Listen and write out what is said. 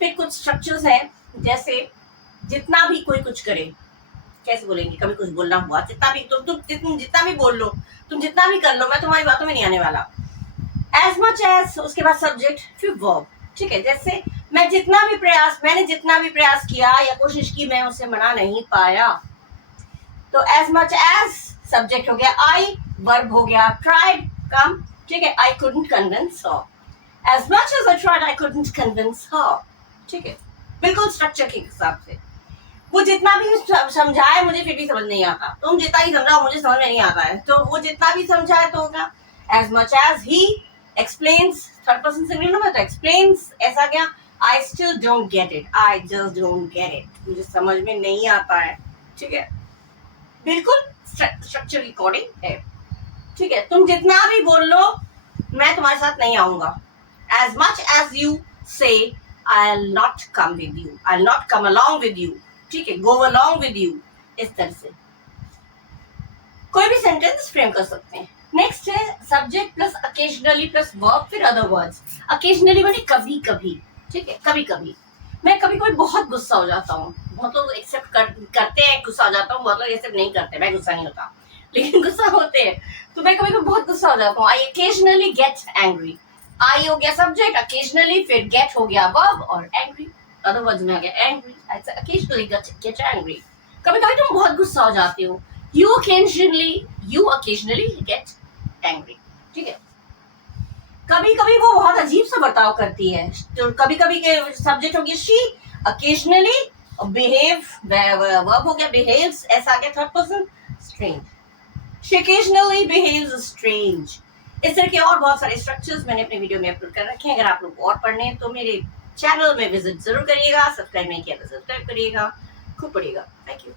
फिर कुछ स्ट्रक्चर्स हैं, जैसे जितना भी कोई कुछ करे, कैसे बोलेंगे, कभी कुछ बोलना हुआ, जितना भी तुम जितना भी बोल लो, तुम जितना भी कर लो, मैं तुम्हारी बातों में नहीं आने वाला। एज मच एज, उसके बाद सब्जेक्ट, फिर वर्ब। ठीक है, जैसे मैंने जितना भी प्रयास किया या कोशिश की, मैं उसे मना नहीं पाया। तो एज मच एज सब्जेक्ट हो गया आई, वर्ब हो गया ट्राइड, कम। ठीक है, I couldn't convince her. As much as I tried I couldn't convince her. ठीक है, बिल्कुल स्ट्रक्चर के हिसाब से। वो जितना भी समझाए मुझे फिर भी समझ नहीं आता, तुम जितना ही समझाओ मुझे समझ में नहीं आता है, तो वो जितना भी समझाए तो होगा as much as he explains, third person singular में तो एक्सप्लेन्स, ऐसा क्या, I still don't get it, I just don't get it, मुझे समझ में नहीं आता है। ठीक है, बिल्कुल स्ट्रक्चर की अकॉर्डिंग है। ठीक है, तुम जितना भी बोल लो, मैं तुम्हारे साथ नहीं आऊंगा। एज मच एज यू से I'll not come with you, I'll not come along with you। ठीक है, go along with you, इस तरह से कोई भी सेंटेंस फ्रेम कर सकते हैं। नेक्स्ट है subject plus occasionally plus verb, फिर अदर वर्ड्स। अकेजनली माने कभी कभी। ठीक है, कभी कभी मैं कभी कोई बहुत गुस्सा हो जाता हूँ, बहुत लोग एक्सेप्ट करते हैं, गुस्सा हो जाता हूँ, बहुत लोग एक्सेप्ट नहीं करते, मैं गुस्सा नहीं होता, लेकिन गुस्सा होते हैं, तो मैं कभी बहुत गुस्सा हो जाता हूँ। आई अकेजनली गेट एंग्री, आई हो गया सब्जेक्ट, अकेजनली, फिर गेट हो गया वर्ब, और एंग्री अदर वर्ड्स में आ गया एंग्री। आई अकेजनली गेट एंग्री, कभी कभी तुम बहुत गुस्सा हो जाते हो, यू अकेजनली गेट एंग्री। ठीक है, कभी कभी वो बहुत अजीब सा बर्ताव करती है, तो कभी कभी के सब्जेक्ट हो गया शी, अकेजनली बिहेव, वर्ब हो गया बिहेव्स, ऐसा आ गया third person, strange, she occasionally behaves strange. इस तरह के और बहुत सारे स्ट्रक्चर्स मैंने अपने वीडियो में अपलोड कर रखे हैं, अगर आप लोग को और पढ़ने हैं तो मेरे चैनल में विजिट जरूर करिएगा, सब्सक्राइब नहीं किया तो सब्सक्राइब करिएगा, खूब पढ़िएगा। Thank you.